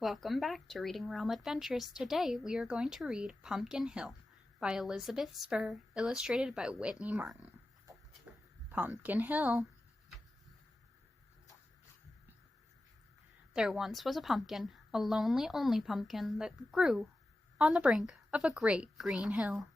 Welcome back to Reading Realm Adventures. Today we are going to read Pumpkin Hill by Elizabeth Spurr, illustrated by Whitney Martin. Pumpkin Hill. There once was a pumpkin, a lonely pumpkin that grew on the brink of a great green hill.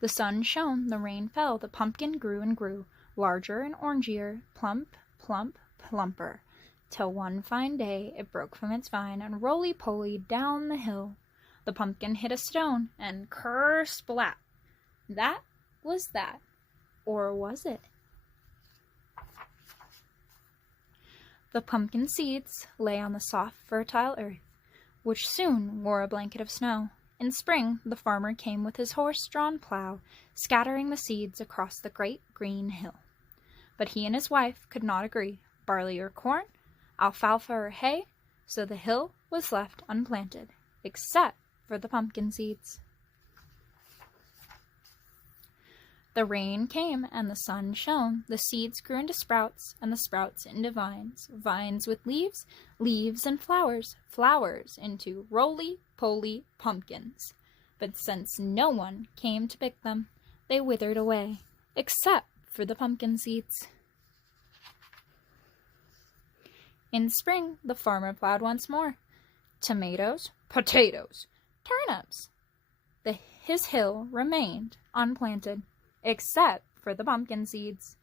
The sun shone, the rain fell, the pumpkin grew and grew, larger and orangier, plump, plump, plumper, till one fine day it broke from its vine and roly-poly down the hill. The pumpkin hit a stone, and ker-splat! That was that. Or was it? The pumpkin seeds lay on the soft, fertile earth, which soon wore a blanket of snow. In spring, the farmer came with his horse-drawn plow, scattering the seeds across the great green hill. But he and his wife could not agree, barley or corn, alfalfa or hay, so the hill was left unplanted, except for the pumpkin seeds. The rain came and the sun shone. The seeds grew into sprouts, and the sprouts into vines, vines with leaves, leaves and flowers, flowers into roly-poly pumpkins. But since no one came to pick them, they withered away, except for the pumpkin seeds. In spring, the farmer plowed once more. Tomatoes, potatoes, turnips. His hill remained unplanted, except for the pumpkin seeds.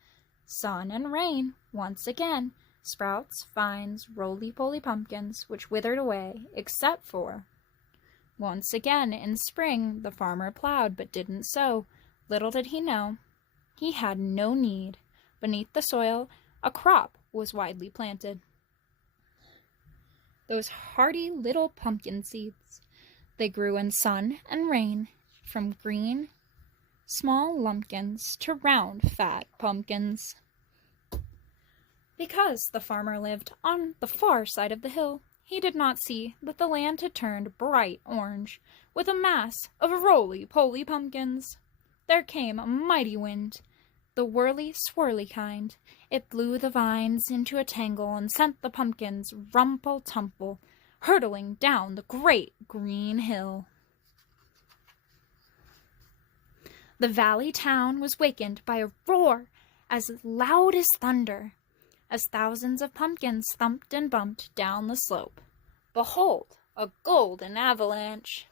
Sun and rain, once again, sprouts, vines, roly-poly pumpkins, which withered away, except for. Once again, in spring, the farmer plowed, but didn't sow. Little did he know, he had no need. Beneath the soil, a crop was widely planted. Those hardy little pumpkin seeds. They grew in sun and rain, from green, small lumpkins to round, fat pumpkins. Because the farmer lived on the far side of the hill, he did not see that the land had turned bright orange, with a mass of roly-poly pumpkins. There came a mighty wind, the whirly-swirly kind. It blew the vines into a tangle and sent the pumpkins rumple-tumple, hurtling down the great green hill. The valley town was wakened by a roar as loud as thunder, as thousands of pumpkins thumped and bumped down the slope. Behold, a golden avalanche!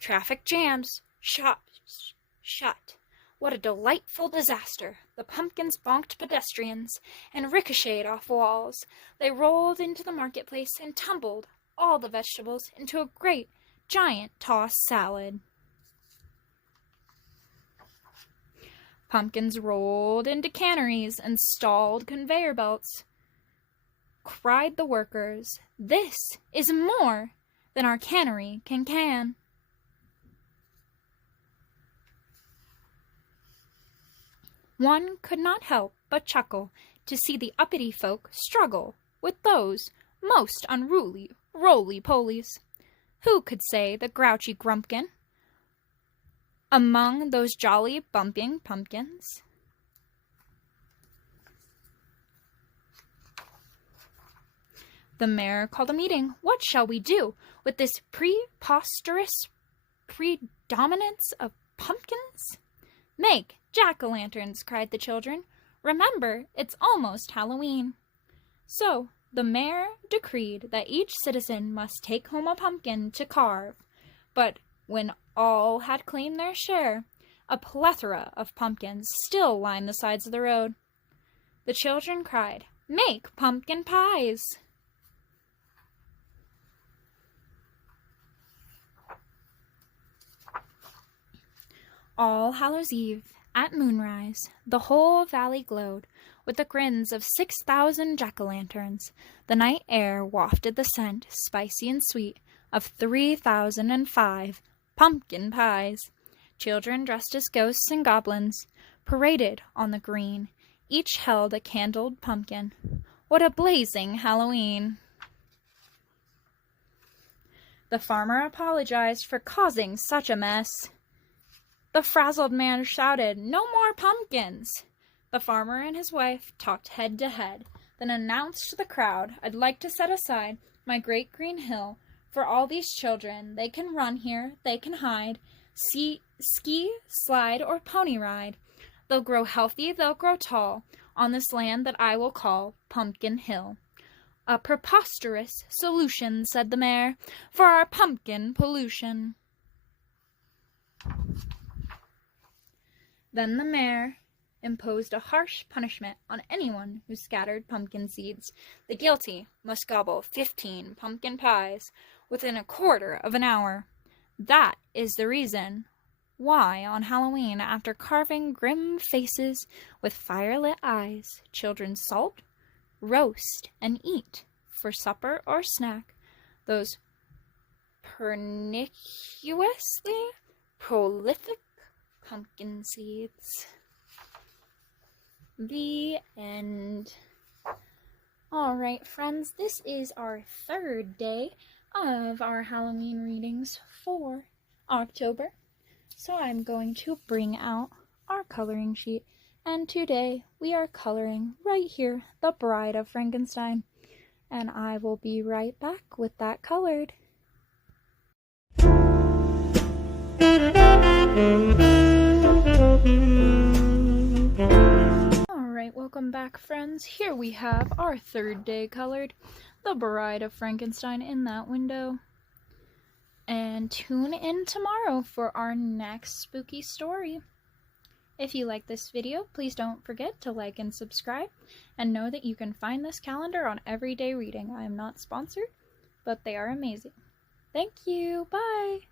Traffic jams, shops shut. What a delightful disaster! The pumpkins bonked pedestrians and ricocheted off walls. They rolled into the marketplace and tumbled all the vegetables into a great, giant tossed salad. Pumpkins rolled into canneries and stalled conveyor belts. Cried the workers, "This is more than our cannery can can." One could not help but chuckle to see the uppity folk struggle with those most unruly roly-polies. Who could say the grouchy grumpkin among those jolly bumping pumpkins? The mayor called a meeting. What shall we do with this preposterous predominance of pumpkins? Make jack-o'-lanterns, cried the children. Remember, it's almost Halloween. So the mayor decreed that each citizen must take home a pumpkin to carve. But when all had claimed their share, a plethora of pumpkins still lined the sides of the road. The children cried, "Make pumpkin pies!" All Hallows Eve, at moonrise, the whole valley glowed with the grins of 6,000 jack-o'-lanterns. The night air wafted the scent, spicy and sweet, of 3,005 pumpkin pies. Children dressed as ghosts and goblins paraded on the green. Each held a candled pumpkin. What a blazing Halloween! The farmer apologized for causing such a mess. The frazzled man shouted, "No more pumpkins!" The farmer and his wife talked head to head. then announced to the crowd, "I'd like to set aside my great green hill for all these children. They can run here, they can hide, ski, slide, or pony ride. They'll grow healthy, they'll grow tall, on this land that I will call Pumpkin Hill." "A preposterous solution," said the mayor, "for our pumpkin pollution." Then the mayor imposed a harsh punishment on anyone who scattered pumpkin seeds. The guilty must gobble 15 pumpkin pies within a quarter of an hour. That is the reason why on Halloween, after carving grim faces with fire-lit eyes, children salt, roast, and eat for supper or snack those perniciously prolific pumpkin seeds. The end. Alright, friends, this is our third day of our Halloween readings for October. So I'm going to bring out our coloring sheet. And today we are coloring right here, the Bride of Frankenstein. And I will be right back with that colored. Alright, welcome back, friends. Here we have our third day colored, the Bride of Frankenstein, in that window. And tune in tomorrow for our next spooky story. If you like this video, please don't forget to like and subscribe, and know that you can find this calendar on Everyday Reading. I am not sponsored, but they are amazing. Thank you. Bye.